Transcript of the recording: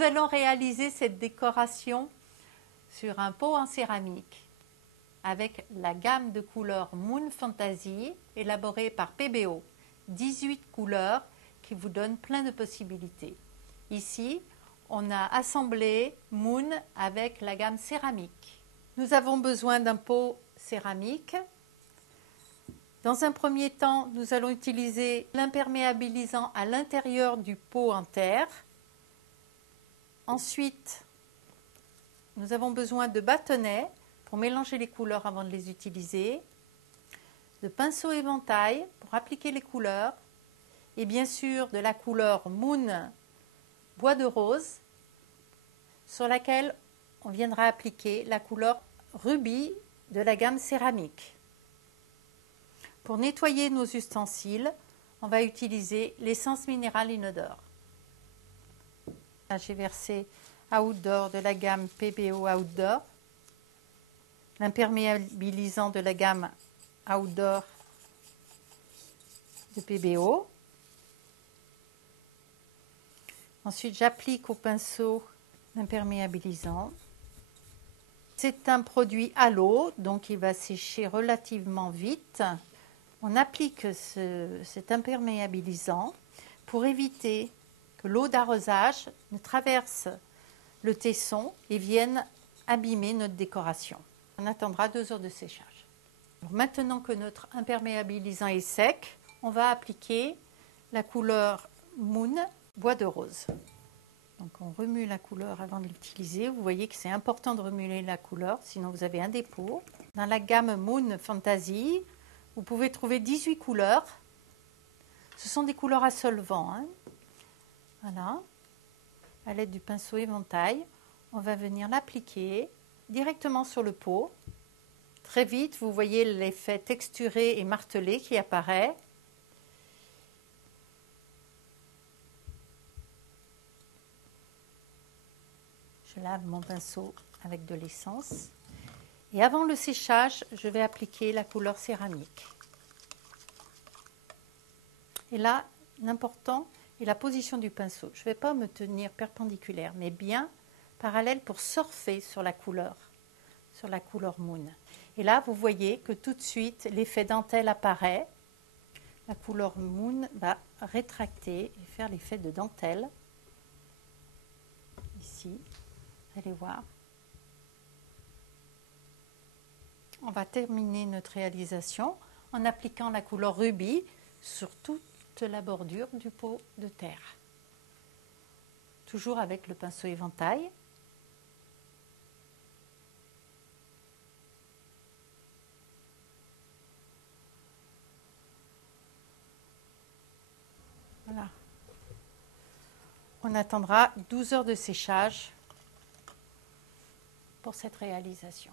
Nous allons réaliser cette décoration sur un pot en céramique avec la gamme de couleurs Moon Fantasy élaborée par PBO. 18 couleurs qui vous donnent plein de possibilités. Ici, on a assemblé Moon avec la gamme céramique. Nous avons besoin d'un pot céramique. Dans un premier temps, nous allons utiliser l'imperméabilisant à l'intérieur du pot en terre. Ensuite, nous avons besoin de bâtonnets pour mélanger les couleurs avant de les utiliser, de pinceau éventail pour appliquer les couleurs, et bien sûr de la couleur Moon Bois de Rose sur laquelle on viendra appliquer la couleur Rubis de la gamme céramique. Pour nettoyer nos ustensiles, on va utiliser l'essence minérale inodore. Là, j'ai versé Outdoor de la gamme PBO Outdoor, l'imperméabilisant de la gamme Outdoor de PBO. Ensuite, j'applique au pinceau l'imperméabilisant. C'est un produit à l'eau, donc il va sécher relativement vite. On applique cet imperméabilisant pour éviter que l'eau d'arrosage ne traverse le tesson et vienne abîmer notre décoration. On attendra 2 heures de séchage. Alors maintenant que notre imperméabilisant est sec, on va appliquer la couleur Moon Bois de Rose. Donc on remue la couleur avant de l'utiliser. Vous voyez que c'est important de remuer la couleur, sinon vous avez un dépôt. Dans la gamme Moon Fantasy, vous pouvez trouver 18 couleurs. Ce sont des couleurs à solvant. Voilà. À l'aide du pinceau éventail, on va venir l'appliquer directement sur le pot. Très vite, vous voyez l'effet texturé et martelé qui apparaît. Je lave mon pinceau avec de l'essence. Et avant le séchage, je vais appliquer la couleur céramique. Et là, l'important est la position du pinceau. Je ne vais pas me tenir perpendiculaire, mais bien parallèle pour surfer sur la couleur Moon. Et là, vous voyez que tout de suite, l'effet dentelle apparaît. La couleur Moon va rétracter et faire l'effet de dentelle. Ici. Vous allez voir. On va terminer notre réalisation en appliquant la couleur Rubis sur toute la bordure du pot de terre. Toujours avec le pinceau éventail. Voilà. On attendra 12 heures de séchage pour cette réalisation.